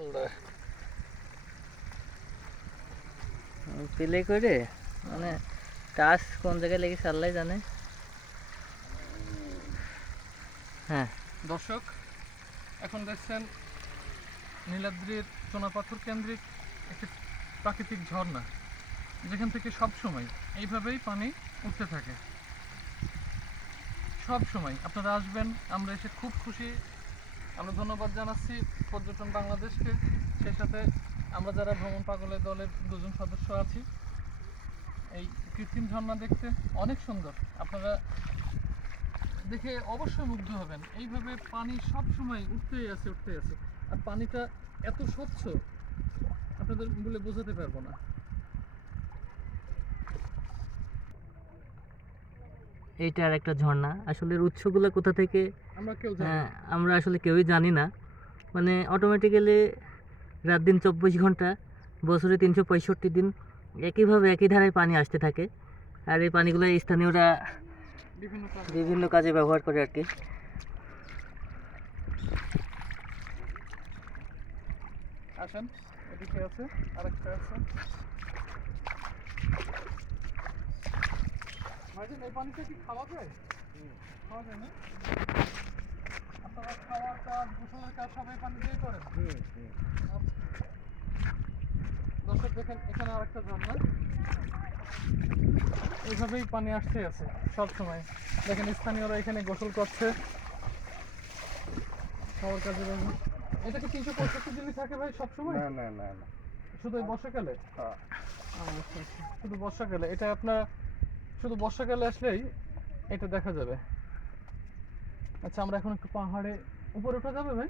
আল্লাহ play করে মানে touch কোন জায়গায় লেগেছে আল্লাহ জানে। হ্যাঁ দর্শক, এখন দেখছেন নীলাদ্রির চুনাপাথর কেন্দ্রিক একটি প্রাকৃতিক ঝর্ণা, যেখান থেকে সব সময় এইভাবেই পানি উঠতে থাকে। সব সময় আপনারা আসবেন, আমরা এসে খুব খুশি। আমরা ধন্যবাদ জানাচ্ছি পর্যটন বাংলাদেশকে, সেই সাথে আমরা যারা ভ্রমণ পাগলের দলের 2জন সদস্য আছি। এই কৃত্রিম ঝর্ণা দেখতে অনেক সুন্দর, আপনারা দেখে অবশ্যই মুগ্ধ হবেন। এইভাবে পানি সব সময় উঠতেই আছে। আর পানিটা এত স্বচ্ছ আপনাদের বলে বোঝাতে পারবো না। এইটা আর একটা ঝর্ণা, আসলে এর উৎসগুলো কোথা থেকে আমরা কেউ জানি না। আমরা আসলে কেউই জানি না। মানে অটোমেটিক্যালি রাত দিন 24 ঘন্টা, বছরে 365 দিন একইভাবে একই ধারায় পানি আসতে থাকে। আর এই পানিগুলো স্থানীয়রা বিভিন্ন কাজে ব্যবহার করে আর কি। আসেন, এদিকে আছে আরেকটা আছে। ভাইজান, এই পানিটা কি খাওয়া যায়? খাওয়া যায় না? আপনারা খাওয়ার কাজ, গোসলের কাজ সব এই পানি দিয়ে করেন? দর্শক দেখেন, এখানে আরেকটা ঝর্ণা, এইভাবেই পানি আসতে আছে সব সময়। দেখেন স্থানীয়রা এখানে গোসল করছে, খাওয়ার কাজে ব্যবহার। এটা কি 365 দিনই থাকে ভাই সব সময়? না। শুধু এই বর্ষাকালে? হ্যাঁ। আচ্ছা, শুধু বর্ষাকালে। এটা আপনার শুধু বর্ষাকালে আসলেই এটা দেখা যাবে। আচ্ছা, আমরা এখন একটু পাহাড়ে উপরে ওঠা যাবে ভাই?